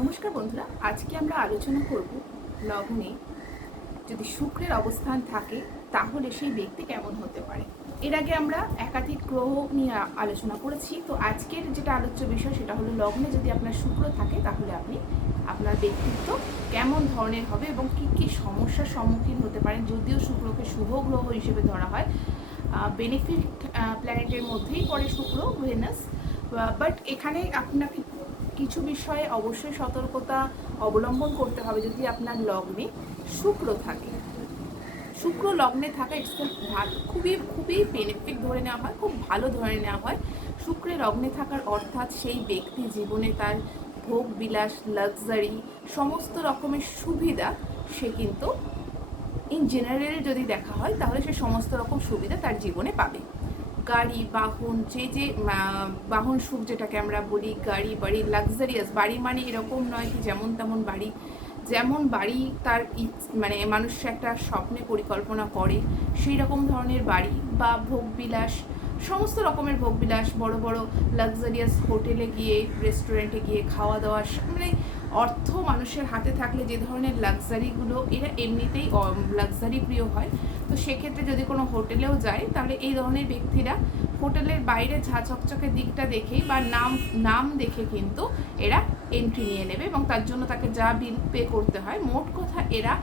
নমস্কার বন্ধুরা, আজকে আমরা আলোচনা করব লগ্নে যদি শুক্রের অবস্থান থাকে, তাহলে সেই ব্যক্তি কেমন হতে পারে? এর আগে আমরা একাধিক গ্রহ নিয়ে আলোচনা করেছি, তো আজকের যেটা আলোচ্য বিষয় সেটা হলো লগ্নে যদি আপনার শুক্র থাকে, তাহলে আপনি আপনার ব্যক্তিত্ব কেমন ধরনের হবে এবং কি কি সমস্যার সম্মুখীন হতে পারেন? যদিও শুক্রকে শুভ গ্রহ হিসেবে ধরা হয় বেনিফিট প্ল্যানেটের মধ্যেই পড়ে শুক্র ভেনাস বাট এখানে আপনাকে কিছু বিষয়ে অবশ্যই সতর্কতা অবলম্বন করতে হবে যদি আপনার লগ্নে শুক্র থাকে। শুক্র লগ্নে থাকা খুবই খুবই বেনিফিট ধরে নেওয়া হয়, খুব ভালো ধরে নেওয়া হয়। শুক্রে লগ্নে থাকার অর্থাৎ সেই ব্যক্তি জীবনে তার ভোগ, বিলাস লাক্সারি সমস্ত রকমের সুবিধা সে কিন্তু ইন জেনারেল যদি দেখা হয় তাহলে সে সমস্ত রকম সুবিধা তার জীবনে পাবে। গাড়ি, বাহন, যে যে বাহন সুখ যেটাকে আমরা বলি, গাড়ি, বাড়ি লাক্সারিয়াস বাড়ি মানে এরকম নয় কি যেমন তেমন বাড়ি। যেমন বাড়ি তার মানে মানুষ একটা স্বপ্নে পরিকল্পনা করে, সেই রকম ধরনের বাড়ি বা ভোগবিলাস, সমস্ত রকমের ভোগবিলাস, বড় বড় লাক্সারিয়াস হোটেলে গিয়ে রেস্টুরেন্টে গিয়ে খাওয়া দাওয়া মানে অর্থ মানুষের হাতে থাকলে যে ধরনের লাক্সারিগুলো এরা এমনিতেই লাক্সারি প্রিয় হয়। তো সেক্ষেত্রে যদি কোনো হোটেলেও যায়, তাহলে এই ধরনের ব্যক্তিরা হোটেলের বাইরে ঝা চকচকের দিকটা দেখেই বা নাম নাম দেখে কিন্তু এরা এন্ট্রি নিয়ে নেবে এবং তার জন্য তাকে যা বিল পে করতে হয়, মোট কথা এরা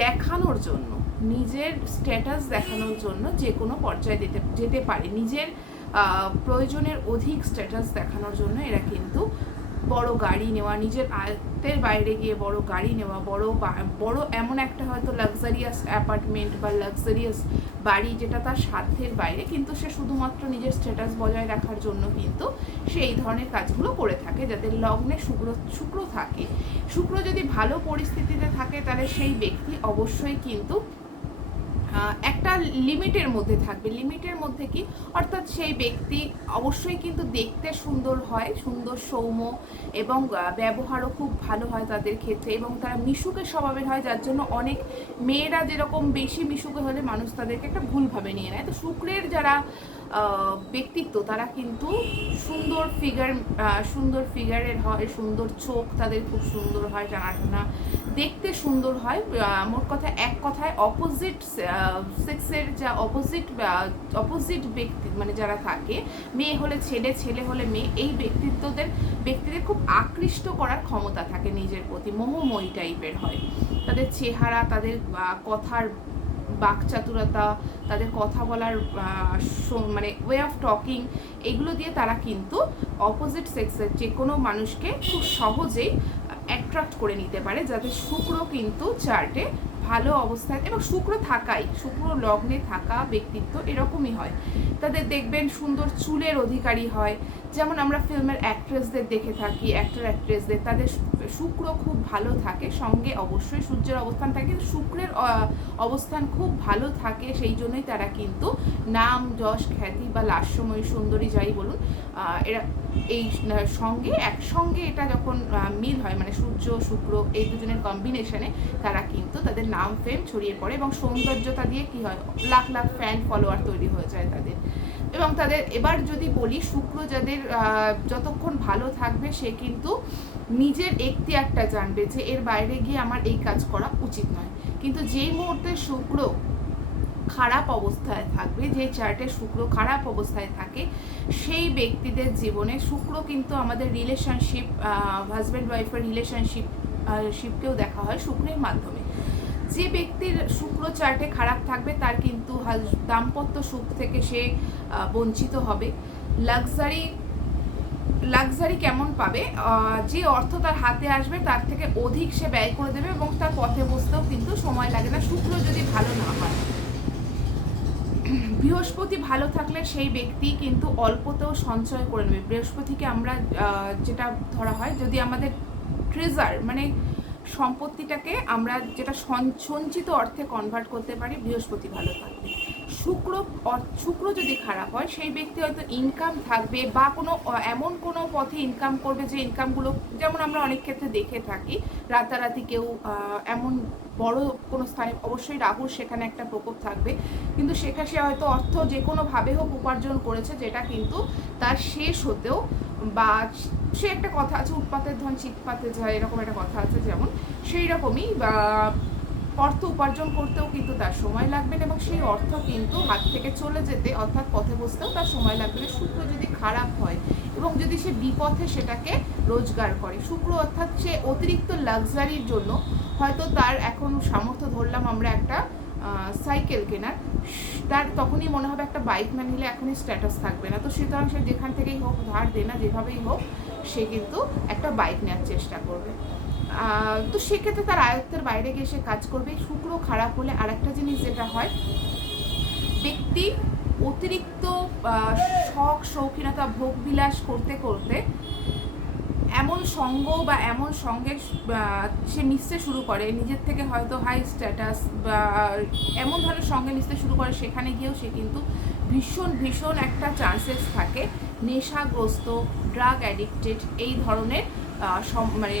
দেখানোর জন্য, নিজের স্ট্যাটাস দেখানোর জন্য যে কোনো পর্যায়ে যেতে যেতে পারে। নিজের প্রয়োজনের অধিক স্ট্যাটাস দেখানোর জন্য এরা কিন্তু বড় গাড়ি নেওয়া, নিজের আয়ত্তের বাইরে গিয়ে বড় গাড়ি নেওয়া, বড় বড় এমন একটা হয়তো লাক্সারিয়াস অ্যাপার্টমেন্ট বা লাক্সারিয়াস বাড়ি যেটা তার সাধ্যের বাইরে, কিন্তু সে শুধুমাত্র নিজের স্ট্যাটাস বজায় রাখার জন্য কিন্তু সে এই ধরনের কাজগুলো করে থাকে যাদের লগ্নে শুক্র শুক্র থাকে। শুক্র যদি ভালো পরিস্থিতিতে থাকে, তাহলে সেই ব্যক্তি অবশ্যই কিন্তু একটা লিমিটের মধ্যে থাকবে। লিমিটের মধ্যে কি? অর্থাৎ সেই ব্যক্তি অবশ্যই কিন্তু দেখতে সুন্দর হয়, সুন্দর সৌম্য এবং ব্যবহারও খুব ভালো হয় তাদের ক্ষেত্রে এবং তারা মিশুকে স্বভাবের হয়, যার জন্য অনেক মেয়েরা যেরকম বেশি মিশুকে হলে মানুষ তাদেরকে একটা ভুলভাবে নিয়ে নেয়। তো শুক্রের যারা ব্যক্তিত্ব, তারা কিন্তু সুন্দর ফিগার সুন্দর ফিগারের হয়, সুন্দর চোখ তাদের খুব সুন্দর হয় জানাশোনা দেখতে সুন্দর হয়। মোট কথা এক কথায় অপোজিট সেক্সের যা অপোজিট অপোজিট ব্যক্তি মানে যারা থাকে, মেয়ে হলে ছেলে ছেলে হলে মেয়ে, এই ব্যক্তিত্বদের, ব্যক্তিদের খুব আকৃষ্ট করার ক্ষমতা থাকে নিজের প্রতি মোহময়ী টাইপের হয়। তাদের চেহারা, তাদের কথার বাকচাতুরতা, তাদের কথা বলার মানে ওয়ে অফ টকিং এগুলো দিয়ে তারা কিন্তু অপোজিট সেক্সের যে কোনো মানুষকে খুব সহজেই অ্যাট্রাক্ট করে নিতে পারে, যাতে শুক্র কিন্তু চার্টে ভালো অবস্থায়, এবং শুক্র থাকাই, শুক্র লগ্নে থাকা ব্যক্তিত্ব এরকমই হয়। তাদের দেখবেন সুন্দর চুলের অধিকারী হয় যেমন আমরা ফিল্মের অ্যাক্ট্রেসদের দেখে থাকি অ্যাক্টর অ্যাক্ট্রেসদের তাদের শুক্র খুব ভালো থাকে, সঙ্গে অবশ্যই সূর্যের অবস্থান থাকে শুক্রের অবস্থান খুব ভালো থাকে, সেই জন্যই তারা কিন্তু নাম, যশ, খ্যাতি বা লাস্যময়ী সুন্দরী যাই বলুন এরা এই সঙ্গে, একসঙ্গে এটা যখন মিল হয় মানে সূর্য, শুক্র এই দুজনের কম্বিনেশনে তারা কিন্তু তাদের নাম ফেম ছড়িয়ে পড়ে এবং সৌন্দর্যতা দিয়ে কি হয়, লাখ লাখ ফ্যান ফলোয়ার তৈরি হয়ে যায় তাদের। এবং তাদের এবার যদি বলি শুক্র যাদের যতক্ষণ ভালো থাকবে সে কিন্তু নিজের এখতিয়ারটা জানবে যে এর বাইরে গিয়ে আমার এই কাজ করা উচিত নয়। কিন্তু যেই মুহূর্তে শুক্র খারাপ অবস্থায় থাকবে, যে চার্টে শুক্র খারাপ অবস্থায় থাকে, সেই ব্যক্তিদের জীবনে শুক্র কিন্তু আমাদের রিলেশনশিপ হাজব্যান্ড ওয়াইফের রিলেশনশিপ শিপকেও দেখা হয় শুক্রের মাধ্যমে। যে ব্যক্তির শুক্র চার্টে খারাপ থাকবে, তার কিন্তু দাম্পত্য সুখ থেকে সে বঞ্চিত হবে। লাক্সারি লাক্সারি কেমন পাবে? যে অর্থ তার হাতে আসবে, তার থেকে অধিক সে ব্যয় করে দেবে এবং তার পথে বসতেও কিন্তু সময় লাগে না। শুক্র যদি ভালো না হয়। বৃহস্পতি ভালো থাকলে সেই ব্যক্তি কিন্তু অল্পতেও সঞ্চয় করে নেবে। বৃহস্পতিকে আমরা যেটা ধরা হয়, যদি আমাদের ট্রেজার মানে সম্পত্তিটাকে আমরা যেটা সঞ্চ- সঞ্চিত অর্থে কনভার্ট করতে পারি বৃহস্পতি ভালো থাকবে। শুক্র শুক্র যদি খারাপ হয়, সেই ব্যক্তি হয়তো ইনকাম থাকবে বা কোনো এমন কোনো পথে ইনকাম করবে যে ইনকামগুলো যেমন আমরা অনেক ক্ষেত্রে দেখে থাকি, রাতারাতি কেউ এমন বড় কোনো স্থানে, অবশ্যই রাহুর সেখানে একটা প্রকোপ থাকবে। কিন্তু সেখানে সে হয়তো অর্থ যে কোনোভাবে হোক উপার্জন করেছে, যেটা কিন্তু তার শেষ হতেও বা সে একটা কথা আছে, উৎপাতের ধন চিৎপাতে যায় এরকম একটা কথা আছে যেমন, সেই রকমই, বা অর্থ উপার্জন করতেও কিন্তু তার সময় লাগবে না, এবং সেই অর্থ কিন্তু হাত থেকে চলে যেতে, অর্থাৎ পথে বসতেও তার সময় লাগবে না। শুক্র যদি খারাপ হয়, এবং যদি সে বিপথে সেটাকে রোজগার করে, শুক্র অর্থাৎ সে অতিরিক্ত লাক্সারির জন্য হয়তো তার এখন সামর্থ্য ধরলাম আমরা একটা সাইকেল কেনার। তার তখনই মনে হবে একটা বাইক না নিলে এখনই স্ট্যাটাস থাকবে না। তো সুতরাং সে যেখান থেকেই হোক, ধার দেনা যেভাবেই হোক, সে কিন্তু একটা বাইক নেওয়ার চেষ্টা করবে। তো সেক্ষেত্রে তার আয়ত্তের বাইরে গিয়ে সে কাজ করবে। শুক্র খারাপ হলে আরেকটা জিনিস যেটা হয়, ব্যক্তি অতিরিক্ত শখ, শৌখিনতা, ভোগ বিলাস করতে করতে এমন সঙ্গ বা এমন সঙ্গে সে মিশতে শুরু করে। নিজের থেকে হয়তো হাই স্ট্যাটাস বা এমন ধরনের সঙ্গে মিশতে শুরু করে, সেখানে গিয়েও সে কিন্তু ভীষণ ভীষণ একটা চান্সেস থাকে। নেশাগ্রস্ত ড্রাগ অ্যাডিক্টেড এই ধরনের মানে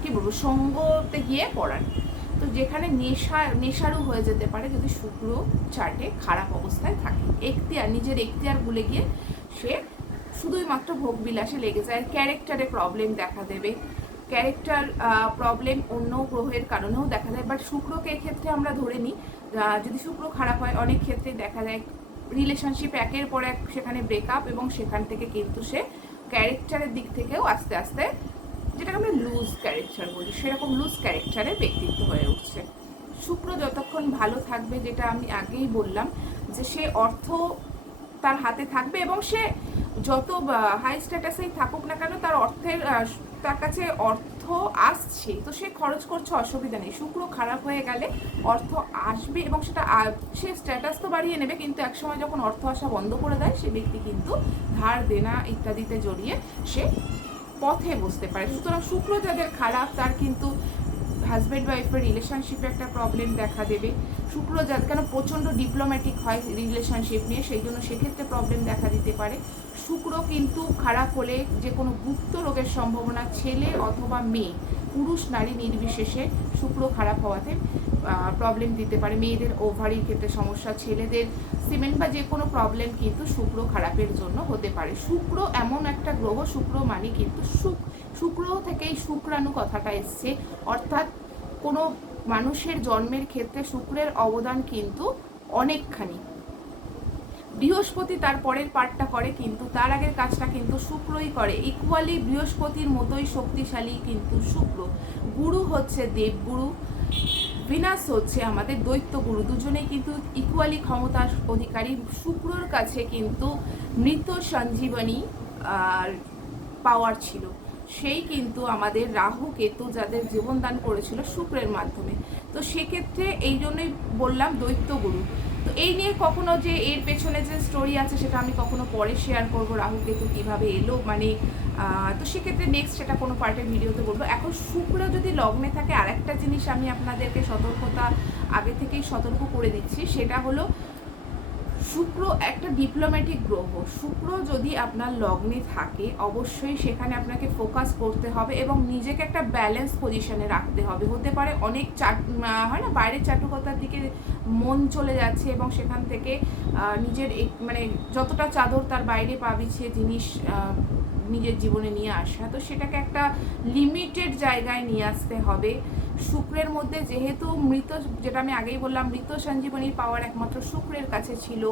কী বলব, সঙ্গতে গিয়ে পড়ার। তো যেখানে নেশা, নেশারও হয়ে যেতে পারে, যদি শুক্র চার্টে খারাপ অবস্থায় থাকে। এখতিয়ার, নিজের এখতিয়ার ভুলে গিয়ে সে শুধুই মাত্র ভোগ বিলাসে লেগে যায়। ক্যারেক্টারে প্রবলেম দেখা দেবে। ক্যারেক্টার প্রবলেম অন্য গ্রহের কারণেও দেখা যায় বাট শুক্রকে এক্ষেত্রে আমরা ধরে নিই যদি শুক্র খারাপ হয়, অনেক ক্ষেত্রে দেখা যায় রিলেশনশিপ একের পর এক সেখানে ব্রেকআপ এবং সেখান থেকে কিন্তু সে ক্যারেক্টারের দিক থেকেও আস্তে আস্তে যেটাকে আমরা লুজ ক্যারেক্টার বলি, সেরকম লুজ ক্যারেক্টারে ব্যক্তিত্ব হয়ে উঠছে। শুক্র যতক্ষণ ভালো থাকবে, যেটা আমি আগেই বললাম, যে সে অর্থ তার হাতে থাকবে এবং সে যত হাই স্ট্যাটাসেই থাকুক না কেন তার অর্থের তার কাছে অর্থ আসছে। তো সে খরচ করছে, অসুবিধা নেই। শুক্র খারাপ হয়ে গেলে অর্থ আসবে এবং সেটা সে স্ট্যাটাস তো বাড়িয়ে নেবে, কিন্তু একসময় যখন অর্থ আসা বন্ধ করে দেয়, সে ব্যক্তি কিন্তু ধার, দেনা ইত্যাদিতে জড়িয়ে সে পথে বসতে পারে। সুতরাং শুক্র যাদের খারাপ, তার কিন্তু হাজব্যান্ড ওয়াইফের রিলেশনশিপে একটা প্রবলেম দেখা দেবে। শুক্র যাদের কেন প্রচণ্ড ডিপ্লোম্যাটিক হয় রিলেশনশিপ নিয়ে, সেই জন্য সেক্ষেত্রে প্রবলেম দেখা দিতে পারে। শুক্র কিন্তু খারাপ হলে যে কোনো গুপ্ত রোগের সম্ভাবনা, ছেলে অথবা মেয়ে, পুরুষ, নারী নির্বিশেষে শুক্র খারাপ হওয়াতে প্রবলেম দিতে পারে। মেয়েদের ওভারির ক্ষেত্রে সমস্যা, ছেলেদের সিমেন্ট বা যে কোনো প্রবলেম কিন্তু শুক্র খারাপের জন্য হতে পারে। শুক্র এমন একটা গ্রহ, শুক্র মানে কিন্তু শুক শুক্র থেকেই শুক্রাণু কথাটা এসছে। অর্থাৎ কোনো মানুষের জন্মের ক্ষেত্রে শুক্রের অবদান কিন্তু অনেকখানি। বৃহস্পতি তার পরের পার্টটা করে কিন্তু তার আগের কাজটা কিন্তু শুক্রই করে। ইকুয়ালি বৃহস্পতির মতোই শক্তিশালী কিন্তু শুক্র। গুরু হচ্ছে দেবগুরু, বিনাশ হচ্ছে আমাদের দৈত্য গুরু দুজনেই কিন্তু ইকুয়ালি ক্ষমতার অধিকারী। শুক্রর কাছে কিন্তু মৃত সঞ্জীবনী আর পাওয়ার ছিল। সেই কিন্তু আমাদের রাহু কেতু যাদের জীবনদান করেছিল শুক্রের মাধ্যমে। তো সেক্ষেত্রে এই জন্যই বললাম দৈত্য গুরু। তো এই নিয়ে কখনো যে এর পেছনে যে স্টোরি আছে সেটা আমি কখনো পরে শেয়ার করব, রাহু কেতু কীভাবে এলো মানে তো সেক্ষেত্রে নেক্সট সেটা কোনো পার্টের ভিডিওতে বলব। এখন শুক্র যদি লগ্নে থাকে, আরেকটা জিনিস আমি আপনাদেরকে সতর্কতা আগে থেকেই সতর্ক করে দিচ্ছি, সেটা হলো শুক্র একটা ডিপ্লোম্যাটিক গ্রহ। শুক্র যদি আপনার লগ্নে থাকে, অবশ্যই সেখানে আপনাকে ফোকাস করতে হবে এবং নিজেকে একটা ব্যালেন্স পজিশনে রাখতে হবে। হতে পারে অনেক চাট হয় না? বাইরের চাটুকতার দিকে মন চলে যাচ্ছে এবং সেখান থেকে নিজের মানে যতটা চাদর তার বাইরে পা বিছিয়ে জিনিস নিজের জীবনে নিয়ে আসা। তো সেটাকে একটা লিমিটেড জায়গায় নিয়ে আসতে হবে। শুক্রের মধ্যে যেহেতু মৃত, যেটা আমি আগেই বললাম, মৃত সঞ্জীবনীর পাওয়ার একমাত্র শুক্রের কাছে ছিল,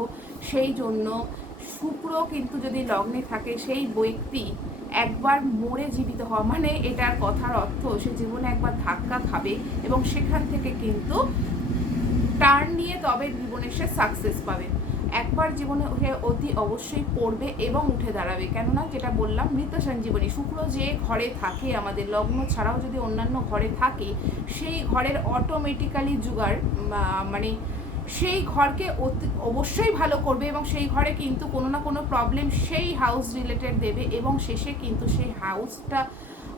সেই জন্য শুক্র কিন্তু যদি লগ্নে থাকে, সেই ব্যক্তি একবার মরে জীবিত হওয়া মানে এটার কথার অর্থ সে জীবনে একবার ধাক্কা খাবে এবং সেখান থেকে কিন্তু টার্ন নিয়ে তবে জীবনে সে সাকসেস পাবে। একবার জীবনে অতি অবশ্যই পড়বে এবং উঠে দাঁড়াবে। কেননা যেটা বললাম মৃত সঞ্জীবনী শুক্র যে ঘরে থাকে আমাদের, লগ্ন ছাড়াও যদি অন্যান্য ঘরে থাকে, সেই ঘরের অটোমেটিক্যালি জুগার মানে সেই ঘরকে অতি- অবশ্যই ভালো করবে এবং সেই ঘরে কিন্তু কোনো না কোনো প্রবলেম সেই হাউস রিলেটেড দেবে এবং শেষে কিন্তু সেই হাউসটা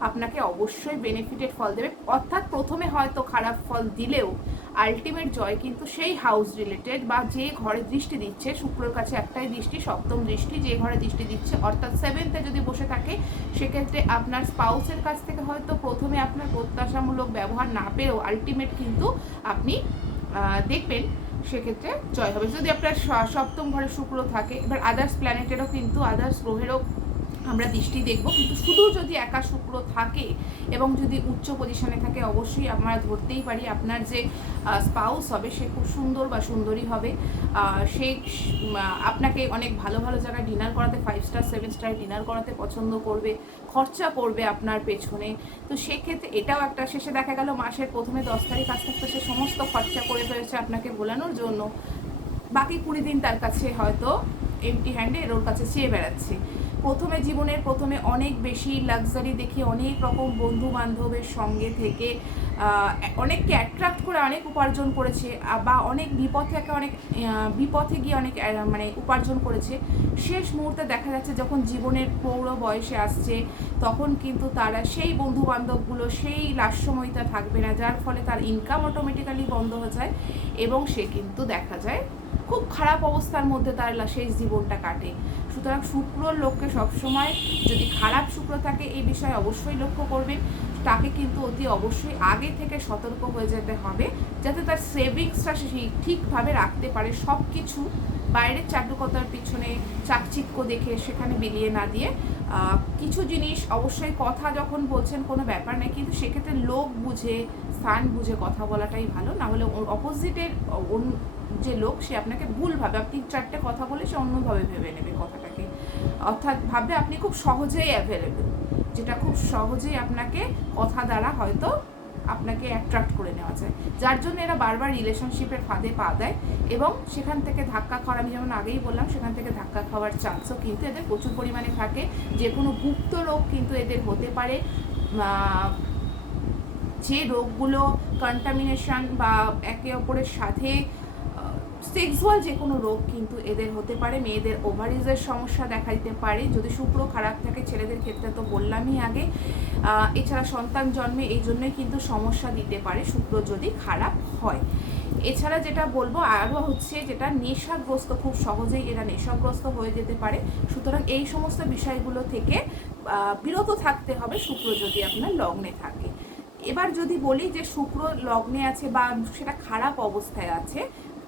আপনাকে অবশ্যই বেনিফিটেড ফল দেবে। অর্থাৎ প্রথমে হয়তো খারাপ ফল দিলেও আলটিমেট জয় কিন্তু সেই হাউস রিলেটেড বা যে ঘরে দৃষ্টি দিচ্ছে, শুক্রর কাছে একটাই দৃষ্টি, সপ্তম দৃষ্টি, যে ঘরে দৃষ্টি দিচ্ছে, অর্থাৎ সেভেন্থে যদি বসে থাকে, সেক্ষেত্রে আপনার স্পাউসের কাছ থেকে হয়তো প্রথমে আপনার প্রত্যাশামূলক ব্যবহার না পেয়েও আলটিমেট কিন্তু আপনি দেখবেন সেক্ষেত্রে জয় হবে। যদি আপনার সপ্তম ঘরে শুক্র থাকে, এবার আদার্স প্ল্যানেটেরও কিন্তু আদার্স গ্রহেরও আমরা দৃষ্টি দেখব। কিন্তু শুধু যদি একা শুক্র থাকে এবং যদি উচ্চ পজিশনে থাকে, অবশ্যই আমরা ধরতেই পারি আপনার যে স্পাউস হবে, সে খুব সুন্দর বা সুন্দরী হবে। সে আপনাকে অনেক ভালো ভালো জায়গায় ডিনার করাতে five star seven star dinner করাতে পছন্দ করবে, খরচা করবে আপনার পেছনে। তো সেক্ষেত্রে এটাও একটা, শেষে দেখা গেল মাসের প্রথমে দশ তারিখ আস্তে আস্তে সে সমস্ত খরচা করে ফেলেছে আপনাকে ভোলানোর জন্য। বাকি কুড়ি দিন তার কাছে হয়তো এমটি হ্যান্ডে এর ওর কাছে চেয়ে বেড়াচ্ছে। প্রথমে জীবনের প্রথমে অনেক বেশি লাক্সারি দেখে অনেক রকম বন্ধু বান্ধবের সঙ্গে থেকে অনেককে অ্যাট্রাক্ট করে অনেক উপার্জন করেছে বা অনেক বিপথে থেকে অনেক বিপথে গিয়ে অনেক মানে উপার্জন করেছে। শেষ মুহূর্তে দেখা যাচ্ছে যখন জীবনের পৌর বয়সে আসছে, তখন কিন্তু তারা সেই বন্ধু বান্ধবগুলো সেই লাস্যময়তা থাকবে না, যার ফলে তার ইনকাম অটোমেটিক্যালি বন্ধ হয়ে যায় এবং সে কিন্তু দেখা যায় খুব খারাপ অবস্থার মধ্যে তার শেষ জীবনটা কাটে। সুতরাং শুক্রর লোককে সবসময় যদি খারাপ শুক্র থাকে, এই বিষয়ে অবশ্যই লক্ষ্য করবেন। তাকে কিন্তু অতি অবশ্যই আগে থেকে সতর্ক হয়ে যেতে হবে, যাতে তার সেভিংসটা সে ঠিকভাবে রাখতে পারে। সব কিছু বাইরের চাটুকতার পিছনে চাকচিক্য দেখে সেখানে বিলিয়ে না দিয়ে কিছু জিনিস অবশ্যই কথা যখন বলছেন কোনো ব্যাপার নেই, কিন্তু সেক্ষেত্রে লোক বুঝে স্থান বুঝে কথা বলাটাই ভালো। না হলে অপোজিটের যে লোক, সে আপনাকে ভুলভাবে আপনি চারটে কথা বলে সে অন্যভাবে ভেবে নেবে কথাটাকে। অর্থাৎ ভাববে আপনি খুব সহজেই অ্যাভেলেবেল যেটা খুব সহজেই আপনাকে কথা দ্বারা হয়তো আপনাকে অ্যাট্রাক্ট করে নেওয়া যায়। যার জন্য এরা বারবার রিলেশনশিপের ফাঁদে পা দেয় এবং সেখান থেকে ধাক্কা খাওয়ার, আমি যেমন আগেই বললাম, সেখান থেকে ধাক্কা খাওয়ার চান্সও কিন্তু এদের প্রচুর পরিমাণে থাকে। যে কোনো গুপ্ত রোগ কিন্তু এদের হতে পারে। যে রোগগুলো কন্টামিনেশন বা একে অপরের সাথে সেক্সুয়াল যে কোনো রোগ কিন্তু এদের হতে পারে। মেয়েদের ওভারিজের সমস্যা দেখা দিতে পারে। যদি শুক্র খারাপ থাকে, ছেলেদের ক্ষেত্রে তো বললামই আগে। এছাড়া সন্তান জন্মে এই জন্যই কিন্তু সমস্যা দিতে পারে, শুক্র যদি খারাপ হয়। এছাড়া যেটা বলব, আরও হচ্ছে যেটা নেশাগ্রস্ত, খুব সহজেই এরা নেশাগ্রস্ত হয়ে যেতে পারে। সুতরাং এই সমস্ত বিষয়গুলো থেকে বিরত থাকতে হবে শুক্র যদি আপনার লগ্নে থাকে। এবার যদি বলি যে শুক্র লগ্নে আছে বা সেটা খারাপ অবস্থায় আছে,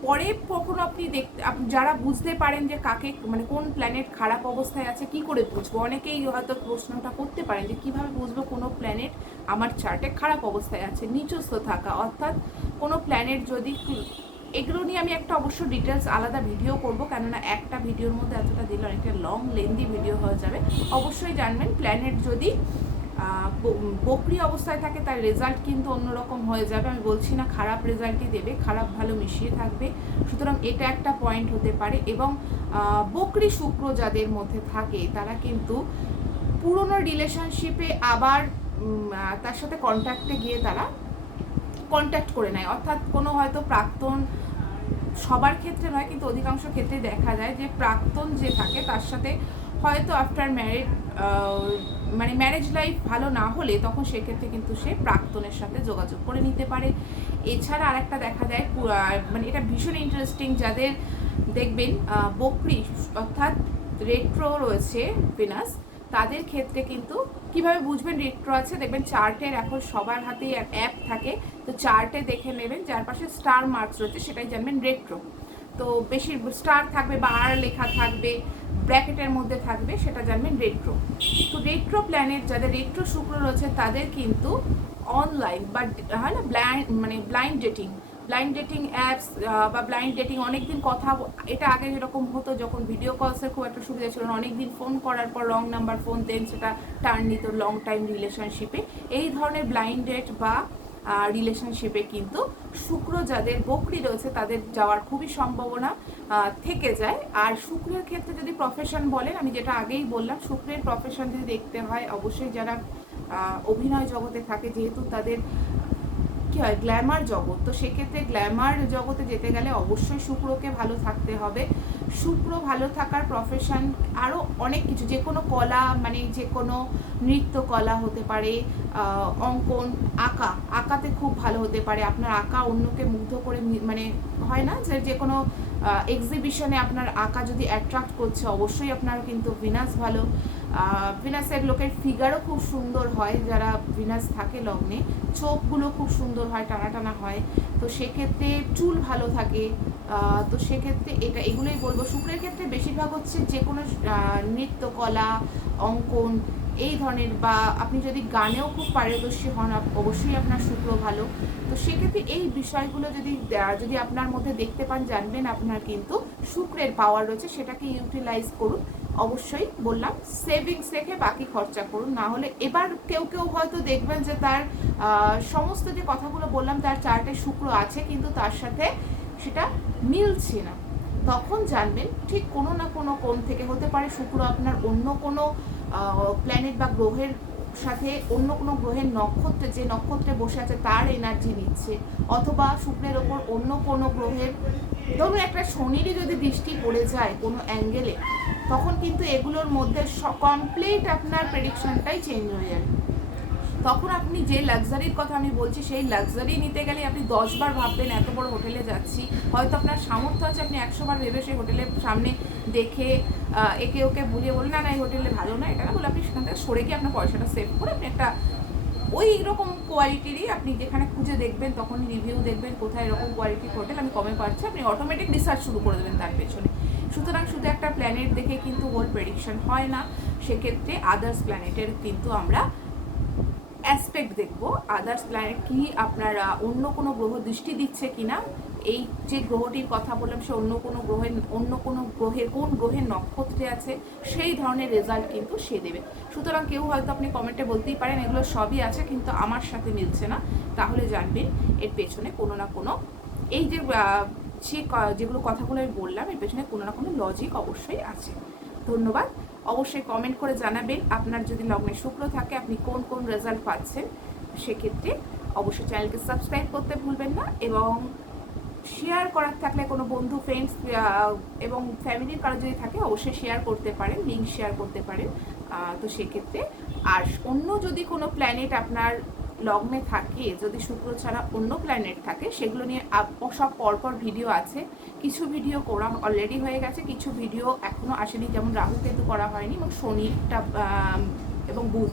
পরে কখনো আপনি দেখতে যারা বুঝতে পারেন যে কাকে মানে কোন প্ল্যানেট খারাপ অবস্থায় আছে, কি করে বুঝব? অনেকেই হয়তো প্রশ্নটা করতে পারেন যে কীভাবে বুঝব কোনো প্ল্যানেট আমার চার্টে খারাপ অবস্থায় আছে? নিচস্থ থাকা, অর্থাৎ কোনো প্ল্যানেট যদি এগুলো নিয়ে আমি একটা অবশ্য ডিটেলস আলাদা ভিডিও করব, কেননা একটা ভিডিওর মধ্যে এতটা দিলে অনেকটা লং লেন্দি ভিডিও হয়ে যাবে। অবশ্যই জানবেন প্ল্যানেট যদি বকরি অবস্থায় থাকে, তার রেজাল্ট কিন্তু অন্যরকম হয়ে যাবে। আমি বলছি না খারাপ রেজাল্টই দেবে, খারাপ ভালো মিশিয়ে থাকবে। সুতরাং এটা একটা পয়েন্ট হতে পারে এবং বকরি শুক্র যাদের মধ্যে থাকে, তারা কিন্তু পুরনো রিলেশনশিপে আবার তার সাথে কন্ট্যাক্টে গিয়ে তারা কন্ট্যাক্ট করে নেয়। অর্থাৎ কোনো হয়তো প্রাক্তন, সবার ক্ষেত্রে নয়, কিন্তু অধিকাংশ ক্ষেত্রে দেখা যায় যে প্রাক্তন যে থাকে, তার সাথে হয়তো আফটার ম্যারিড মানে ম্যারেজ লাইফ ভালো না হলে তখন সেক্ষেত্রে কিন্তু সে প্রাক্তনের সাথে যোগাযোগ করে নিতে পারে। এছাড়া আরেকটা দেখা যায় পু- মানে এটা ভীষণ ইন্টারেস্টিং যাদের দেখবেন বকরি অর্থাৎ রেট্রো রয়েছে ভেনাস তাদের ক্ষেত্রে কিন্তু কীভাবে বুঝবেন রেট্রো আছে? দেখবেন চার্টের এখন সবার হাতেই অ্যাপ থাকে, তো চার্টে দেখে নেবেন যার পাশে স্টার মার্কস রয়েছে, সেটাই জানবেন রেট্রো তো বেশি স্টার থাকবে বা আর লেখা থাকবে। ব্র্যাকেটের মধ্যে থাকবে, সেটা জানবেন রেট্রো তো রেট্রো প্ল্যানেট যাদের রেট্রো শুক্র রয়েছে, তাদের কিন্তু অনলাইন বা, হয় না ব্লাইন্ড মানে blind dating blind dating apps বা ব্লাইন্ড ডেটিং অনেকদিন কথা, এটা আগে যেরকম হতো, যখন ভিডিও কলসের খুব একটা সুবিধা ছিল না, অনেকদিন ফোন করার পর রং নাম্বার ফোন দেন সেটা টার্ন নিত লং টাইম রিলেশনশিপে এই ধরনের ব্লাইন্ড ডেট বা রিলেশনশিপে কিন্তু শুক্র যাদের বকরি রয়েছে, তাদের যাওয়ার খুবই সম্ভাবনা থেকে যায়। আর শুক্রের ক্ষেত্রে যদি প্রফেশন বলেন, আমি যেটা আগেই বললাম, শুক্রের প্রফেশন যদি দেখতে হয়, অবশ্যই যারা অভিনয় জগতে থাকে, যেহেতু তাদের কি হয় গ্ল্যামার জগৎ, তো সেক্ষেত্রে গ্ল্যামার জগতে যেতে গেলে অবশ্যই শুক্রকে ভালো থাকতে হবে। শুক্র ভালো থাকার প্রফেশন আরও অনেক কিছু। যে কোনো কলা মানে যে কোনো নৃত্য কলা হতে পারে অঙ্কন, আঁকা। আঁকাতে খুব ভালো হতে পারে। আপনার আঁকা অন্যকে মুগ্ধ করে মানে হয় না? যে যে কোনো এক্সিবিশনে আপনার আঁকা যদি অ্যাট্রাক্ট করছে, অবশ্যই আপনার কিন্তু ভিনাস ভালো। ভিনাসের লোকের ফিগারও খুব সুন্দর হয়। যারা ভিনাস থাকে লগ্নে, চোখগুলো খুব সুন্দর হয় টানা টানা হয়। তো সেক্ষেত্রে চুল ভালো থাকে। তো সেক্ষেত্রে এটা, এগুলোই বলব। শুক্রের ক্ষেত্রে বেশিরভাগ হচ্ছে যে কোনো নৃত্যকলা অঙ্কন, এই ধরনের বা আপনি যদি গানেও খুব পারদর্শী হন অবশ্যই আপনার শুক্র ভালো। তো সেক্ষেত্রে এই বিষয়গুলো যদি যদি আপনার মধ্যে দেখতে পান, জানবেন আপনার কিন্তু শুক্রের পাওয়ার রয়েছে, সেটাকে ইউটিলাইজ করুন। অবশ্যই বললাম সেভিংস রেখে বাকি খরচা করুন। না হলে এবার কেউ কেউ হয়তো দেখবেন যে তার সমস্ত যে কথাগুলো বললাম, তার চার্টে শুক্র আছে, কিন্তু তার সাথে সেটা মিলছে না। তখন জানবেন ঠিক কোনো না কোনো কোণ থেকে হতে পারে শুক্র আপনার অন্য কোনো প্ল্যানেট বা গ্রহের সাথে অন্য কোনো গ্রহের নক্ষত্রে, যে নক্ষত্রে বসে আছে তার এনার্জি নিচ্ছে। অথবা শুক্রের ওপর অন্য কোনো গ্রহের, ধরুন একটা শনিরই যদি দৃষ্টি পড়ে যায় কোনো অ্যাঙ্গেলে তখন কিন্তু এগুলোর মধ্যে কমপ্লিট আপনার প্রেডিকশনটাই চেঞ্জ হয়ে যাবে। তখন আপনি যে লাক্সারির কথা আমি বলছি, সেই লাক্সারি নিতে গেলে আপনি দশবার ভাববেন এত বড় হোটেলে যাচ্ছি। হয়তো আপনার সামর্থ্য আছে আপনি একশো বার ভেবে সেই হোটেলের সামনে দেখে একে ওকে বুঝিয়ে বলুন, না না, এই হোটেলে ভালো না, এটা বলে আপনি সেখান থেকে সরে গিয়ে আপনার পয়সাটা সেভ করে আপনি একটা ওই রকম কোয়ালিটিরই আপনি যেখানে খুঁজে দেখবেন, তখন রিভিউ দেখবেন কোথায় এরকম কোয়ালিটির হোটেল আমি কমে পাচ্ছি, আপনি অটোমেটিক রিসার্চ শুরু করে দেবেন তার পেছনে। সুতরাং শুধু একটা প্ল্যানেট দেখে কিন্তু হোল প্রেডিকশন হয় না, সেক্ষেত্রে আদার্স প্ল্যানেটের কিন্তু আমরা অ্যাসপেক্ট দেখব আদার্স প্ল্যানেট কি আপনার অন্য কোনো গ্রহ দৃষ্টি দিচ্ছে কি না এই যে গ্রহটির কথা বললাম, সে অন্য কোনো গ্রহের, অন্য কোনো গ্রহের কোন গ্রহের নক্ষত্রে আছে, সেই ধরনের রেজাল্ট কিন্তু সে দেবে। সুতরাং কেউ হয়তো আপনি কমেন্টে বলতেই পারেন, এগুলো সবই আছে, কিন্তু আমার সাথে মিলছে না। তাহলে জানবেন এর পেছনে কোনো না কোনো, এই যে ক- যেগুলো কথাগুলো আমি বললাম, এর পেছনে কোনো না কোনো লজিক অবশ্যই আছে। ধন্যবাদ। অবশ্যই কমেন্ট করে জানাবেন আপনার যদি লগ্নে শুক্র থাকে, আপনি কোন কোন রেজাল্ট পাচ্ছেন, সেক্ষেত্রে অবশ্যই চ্যানেলকে সাবস্ক্রাইব করতে ভুলবেন না এবং শেয়ার করার থাকলে কোনো বন্ধু ফ্রেন্ডস এবং ফ্যামিলির কারও যদি থাকে, অবশ্যই শেয়ার করতে পারেন লিঙ্ক শেয়ার করতে পারেন। তো সেক্ষেত্রে আর অন্য যদি কোনো প্ল্যানেট আপনার লগ্নে থাকে, যদি শুক্র ছাড়া অন্য প্ল্যানেট থাকে, সেগুলো নিয়ে সব পরপর ভিডিও আছে। কিছু ভিডিও করা অলরেডি হয়ে গেছে, কিছু ভিডিও এখনও আসেনি, যেমন রাহু কেতু করা হয়নি, এবং শনিটা এবং বুধ।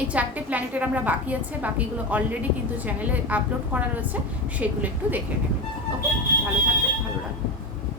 এই চারটে প্ল্যানেটের আমরা বাকি আছে, বাকিগুলো অলরেডি কিন্তু চ্যানেলে আপলোড করা রয়েছে, সেগুলো একটু দেখে নেবেন। ওকে ভালো থাকবেন।